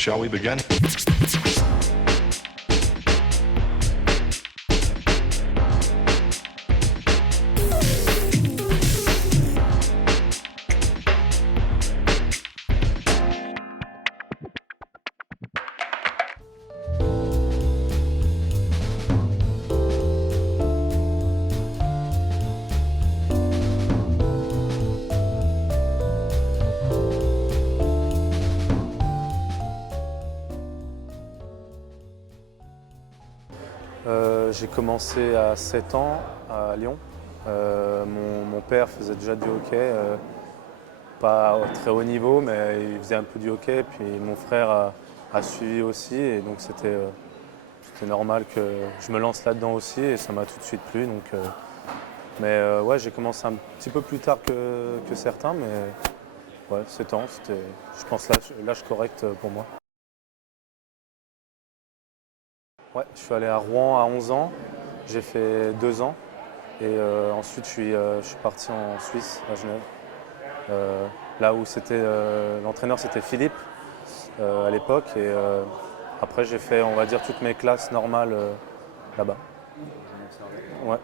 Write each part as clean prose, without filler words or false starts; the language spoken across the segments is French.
Shall we begin? J'ai commencé à 7 ans à Lyon. Mon père faisait déjà du hockey, pas au très haut niveau, mais il faisait un peu du hockey. Puis mon frère a suivi aussi, et donc c'était normal que je me lance là-dedans aussi, et ça m'a tout de suite plu. Ouais, j'ai commencé un petit peu plus tard que certains, mais ouais, 7 ans, c'était, je pense, l'âge correct pour moi. Ouais, je suis allé à Rouen à 11 ans, j'ai fait 2 ans. Et ensuite, je suis parti en Suisse, à Genève, là où l'entraîneur c'était Philippe à l'époque. Et après, j'ai fait, on va dire, toutes mes classes normales là-bas. Ouais.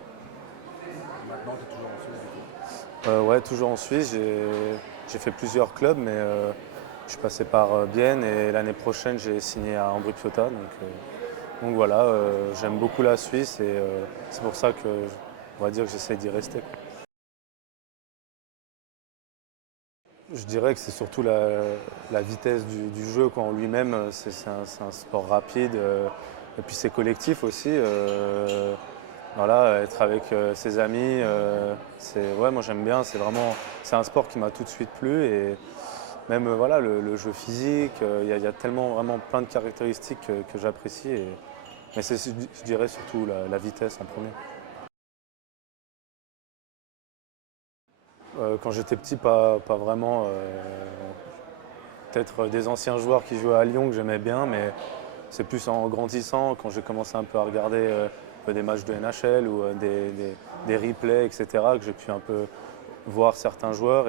Maintenant, tu es toujours en Suisse du coup. Ouais, toujours en Suisse. J'ai fait plusieurs clubs, mais je suis passé par Bienne, et l'année prochaine, j'ai signé à Ambri-Piotta. Donc voilà, j'aime beaucoup la Suisse, et c'est pour ça que, on va dire, que j'essaie d'y rester, quoi. Je dirais que c'est surtout la vitesse du jeu, quoi, en lui-même. C'est un sport rapide, et puis c'est collectif aussi. Voilà, être avec ses amis, ouais, moi j'aime bien. C'est un sport qui m'a tout de suite plu, et même voilà, le jeu physique, il y a tellement vraiment plein de caractéristiques que j'apprécie. Mais je dirais surtout la vitesse en premier. Quand j'étais petit, pas vraiment. Peut-être des anciens joueurs qui jouaient à Lyon que j'aimais bien, mais c'est plus en grandissant, quand j'ai commencé un peu à regarder un peu des matchs de NHL ou des replays, etc., que j'ai pu un peu voir certains joueurs.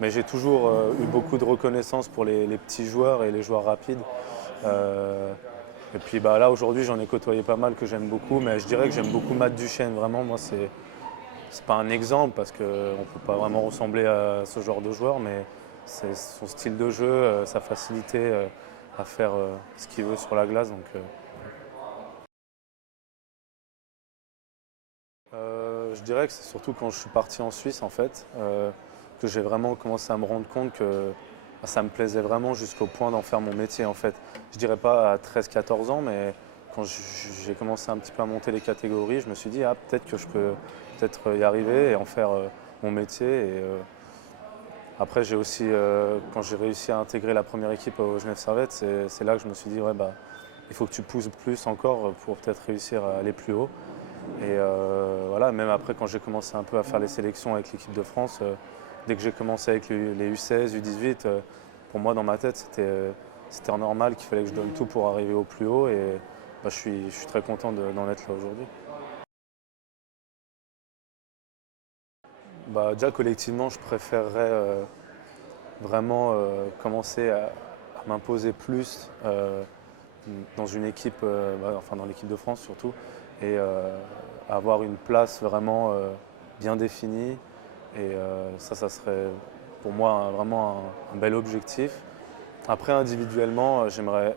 Mais j'ai toujours eu beaucoup de reconnaissance pour les petits joueurs et les joueurs rapides. Euh, et puis là, aujourd'hui, j'en ai côtoyé pas mal que j'aime beaucoup, mais je dirais que j'aime beaucoup Matt Duchesne. Vraiment, moi, c'est pas un exemple parce qu'on ne peut pas vraiment ressembler à ce genre de joueur, mais c'est son style de jeu, sa facilité à faire ce qu'il veut sur la glace. Je dirais que c'est surtout quand je suis parti en Suisse, en fait, que j'ai vraiment commencé à me rendre compte que ça me plaisait vraiment jusqu'au point d'en faire mon métier, en fait. Je dirais pas à 13-14 ans, mais quand j'ai commencé un petit peu à monter les catégories, je me suis dit, ah, peut-être que je peux peut-être y arriver et en faire mon métier. Après, j'ai aussi, quand j'ai réussi à intégrer la première équipe au Genève Servette, c'est là que je me suis dit, ouais, il faut que tu pousses plus encore pour peut-être réussir à aller plus haut. Et voilà, même après, quand j'ai commencé un peu à faire les sélections avec l'équipe de France, dès que j'ai commencé avec les U16, U18, pour moi, dans ma tête, c'était normal qu'il fallait que je donne tout pour arriver au plus haut. Et je suis très content d'en être là aujourd'hui. Déjà, collectivement, je préférerais vraiment commencer à m'imposer plus dans une équipe, enfin dans l'équipe de France surtout, et avoir une place vraiment bien définie. Et ça serait pour moi vraiment un bel objectif. Après, individuellement, j'aimerais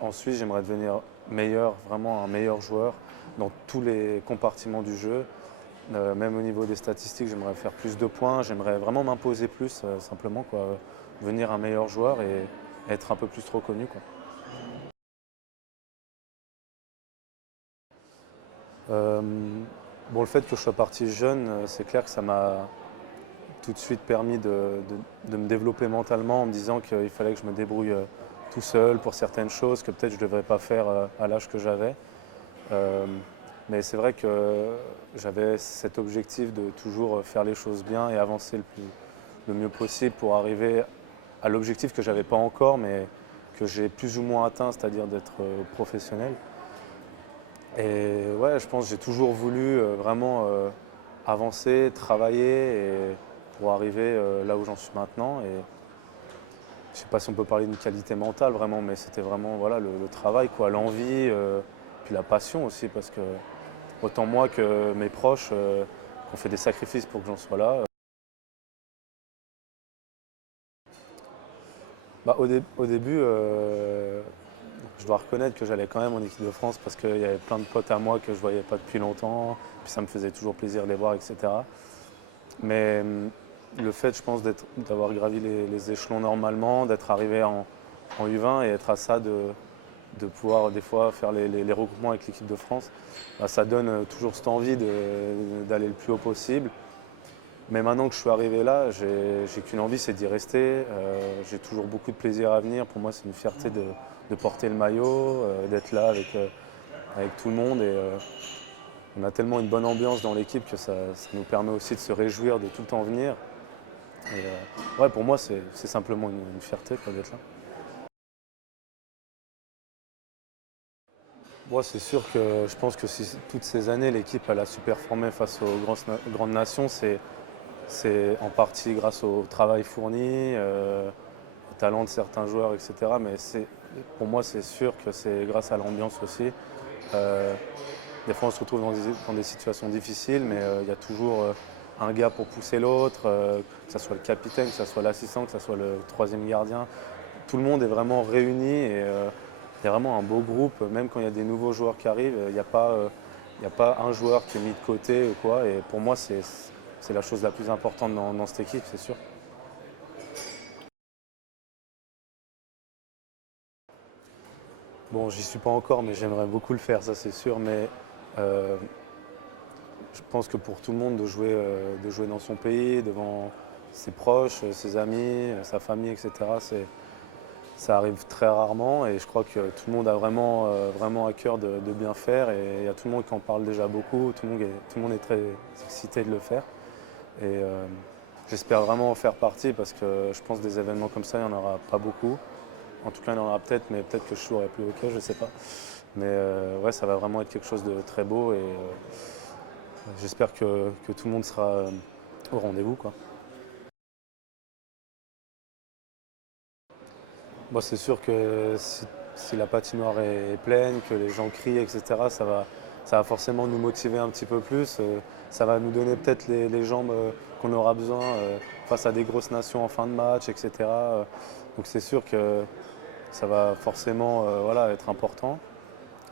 devenir meilleur, vraiment un meilleur joueur dans tous les compartiments du jeu. Même au niveau des statistiques, j'aimerais faire plus de points, j'aimerais vraiment m'imposer plus, simplement, quoi, devenir un meilleur joueur et être un peu plus reconnu, quoi. Euh, bon, le fait que je sois parti jeune, c'est clair que ça m'a tout de suite permis de me développer mentalement, en me disant qu'il fallait que je me débrouille tout seul pour certaines choses que peut-être je ne devrais pas faire à l'âge que j'avais. Euh, mais c'est vrai que j'avais cet objectif de toujours faire les choses bien et avancer le mieux possible pour arriver à l'objectif que je n'avais pas encore, mais que j'ai plus ou moins atteint, c'est-à-dire d'être professionnel. Et ouais, je pense que j'ai toujours voulu vraiment avancer, travailler, et pour arriver là où j'en suis maintenant. Et je ne sais pas si on peut parler d'une qualité mentale vraiment, mais c'était vraiment voilà, le travail, quoi, l'envie, puis la passion aussi, parce que autant moi que mes proches, ont fait des sacrifices pour que j'en sois là. Bah, au début, je dois reconnaître que j'allais quand même en équipe de France parce qu'il y avait plein de potes à moi que je ne voyais pas depuis longtemps, puis ça me faisait toujours plaisir de les voir, etc. Mais le fait, je pense, d'avoir gravi les échelons normalement, d'être arrivé en U20 et être à ça de pouvoir des fois faire les regroupements avec l'équipe de France, bah, ça donne toujours cette envie d'aller le plus haut possible. Mais maintenant que je suis arrivé là, j'ai qu'une envie, c'est d'y rester. J'ai toujours beaucoup de plaisir à venir. Pour moi, c'est une fierté de porter le maillot, d'être là avec tout le monde. Et on a tellement une bonne ambiance dans l'équipe que ça nous permet aussi de se réjouir de tout le temps venir. Et ouais, pour moi, c'est simplement une fierté quoi, d'être là. Moi, c'est sûr que je pense que si toutes ces années, l'équipe elle a su performer face aux grandes nations, c'est en partie grâce au travail fourni, au talent de certains joueurs, etc. Mais pour moi, c'est sûr que c'est grâce à l'ambiance aussi. Euh, des fois, on se retrouve dans des situations difficiles, mais il y a toujours un gars pour pousser l'autre, que ce soit le capitaine, que ce soit l'assistant, que ce soit le troisième gardien. Tout le monde est vraiment réuni et il y a vraiment un beau groupe. Même quand il y a des nouveaux joueurs qui arrivent, il n'y a pas un joueur qui est mis de côté ou quoi. Et pour moi, c'est la chose la plus importante dans cette équipe, c'est sûr. Bon, j'y suis pas encore, mais j'aimerais beaucoup le faire, ça c'est sûr. Mais euh, je pense que pour tout le monde, de jouer dans son pays, devant ses proches, ses amis, sa famille, etc., ça arrive très rarement. Et je crois que tout le monde a vraiment à cœur de bien faire. Et il y a tout le monde qui en parle déjà beaucoup. Tout le monde est très excité de le faire. Et j'espère vraiment en faire partie parce que je pense que des événements comme ça, il n'y en aura pas beaucoup. En tout cas, il y en aura peut-être, mais peut-être que je jouerai plus hockey, je ne sais pas. Mais ouais, ça va vraiment être quelque chose de très beau et j'espère que tout le monde sera au rendez-vous, quoi. Moi, c'est sûr que si la patinoire est pleine, que les gens crient, etc., ça va forcément nous motiver un petit peu plus. Ça va nous donner peut-être les jambes qu'on aura besoin face à des grosses nations en fin de match, etc. Donc c'est sûr que ça va forcément voilà, être important.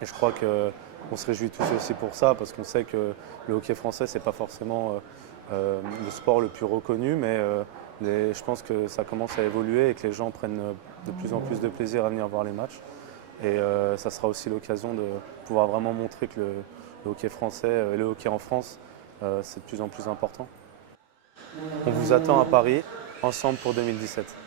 Et je crois qu'on se réjouit tous aussi pour ça, parce qu'on sait que le hockey français, c'est pas forcément le sport le plus reconnu, mais je pense que ça commence à évoluer et que les gens prennent de plus en plus de plaisir à venir voir les matchs. Et ça sera aussi l'occasion de pouvoir vraiment montrer que le hockey français et le hockey en France, c'est de plus en plus important. On vous attend à Paris, ensemble pour 2017.